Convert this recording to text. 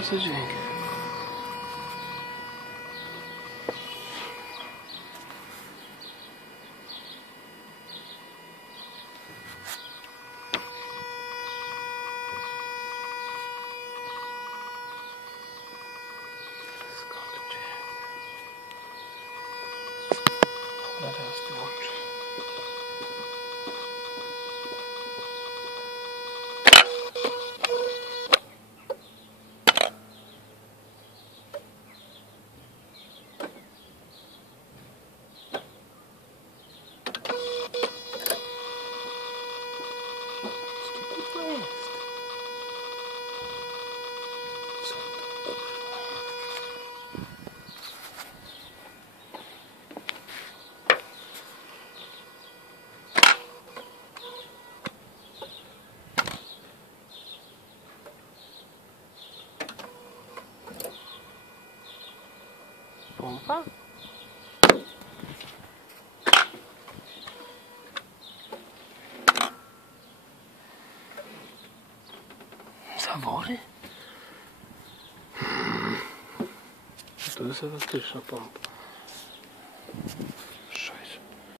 Co za dźwięk? No teraz wyłączę. Co to jest? Co to kurwa? Pompa? Zawory? To jest elastyczna pompa.